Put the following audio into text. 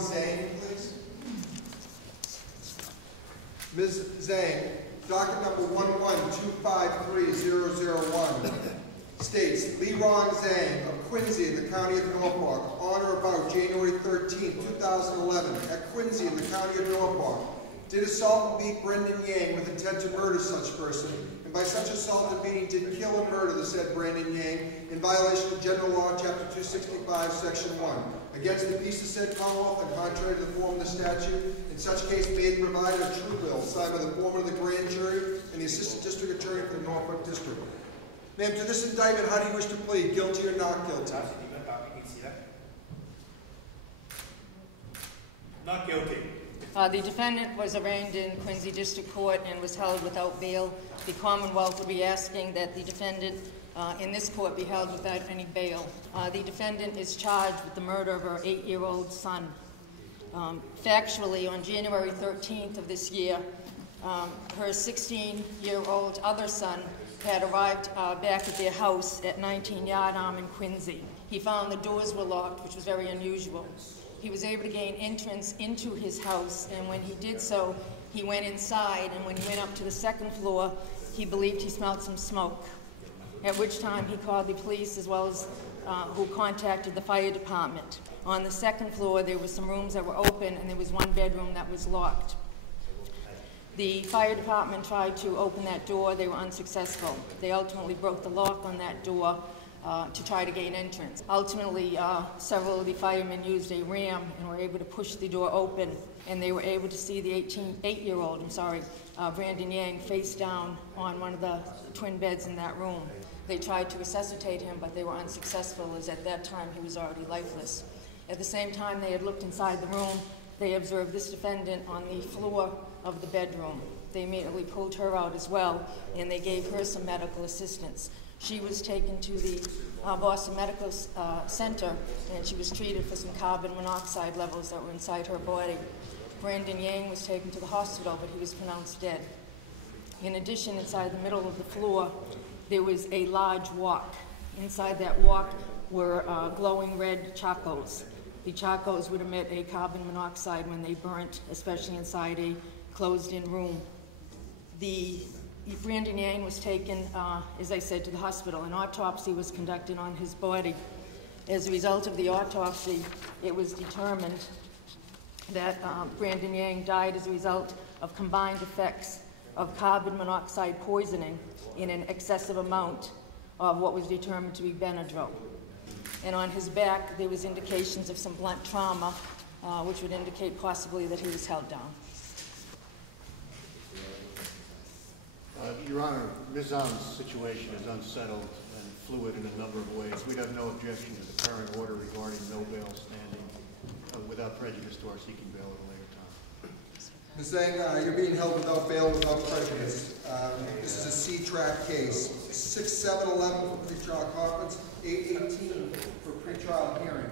Zhang, please. Ms. Zhang, docket number 11253-001 states, Lee Rong Zhang of Quincy in the county of Norfolk, on or about January 13, 2011, at Quincy in the county of Norfolk, did assault and beat Brendan Yang with intent to murder such person, and by such assault and beating did kill and murder the said Brendan Yang in violation of General Law, Chapter 265, Section 1, against the peace of said Commonwealth and contrary to the form of the statute, in such case made and provided a true will, signed by the foreman of the grand jury and the assistant district attorney for the Norfolk district. Ma'am, to this indictment, how do you wish to plead, guilty or not guilty? Not guilty. The defendant was arraigned in Quincy District Court and was held without bail. The Commonwealth will be asking that the defendant in this court be held without any bail. The defendant is charged with the murder of her 8-year-old son. Factually, on January 13th of this year, her 16-year-old other son had arrived back at their house at 19 Yard Arm in Quincy. He found the doors were locked, which was very unusual. He was able to gain entrance into his house, and when he did so, he went inside, and when he went up to the second floor, he believed he smelled some smoke, at which time he called the police as well as who contacted the fire department. On the second floor, there were some rooms that were open, and there was one bedroom that was locked. The fire department tried to open that door. They were unsuccessful. They ultimately broke the lock on that door to try to gain entrance. Ultimately, several of the firemen used a ram and were able to push the door open, and they were able to see the 8-year-old, Brendan Yang, face down on one of the twin beds in that room. They tried to resuscitate him, but they were unsuccessful, as at that time he was already lifeless. At the same time they had looked inside the room, they observed this defendant on the floor of the bedroom. They immediately pulled her out as well, and they gave her some medical assistance. She was taken to the Boston Medical Center, and she was treated for some carbon monoxide levels that were inside her body. Brendan Yang was taken to the hospital, but he was pronounced dead. In addition, inside the middle of the floor, there was a large wok. Inside that wok were glowing red charcoals. The charcoals would emit a carbon monoxide when they burnt, especially inside a closed-in room. Brendan Yang was taken, as I said, to the hospital. An autopsy was conducted on his body. As a result of the autopsy, it was determined that Brendan Yang died as a result of combined effects of carbon monoxide poisoning in an excessive amount of what was determined to be Benadryl. And on his back, there was indications of some blunt trauma, which would indicate possibly that he was held down. Your Honor, Ms. Zhang's situation is unsettled and fluid in a number of ways. We'd have no objection to the current order regarding no bail standing without prejudice to our seeking bail at a later time. Ms. Zhang, you're being held without bail without prejudice. This is a C-track case. 6-7-11 for pretrial conference, 8-18 for pretrial hearing.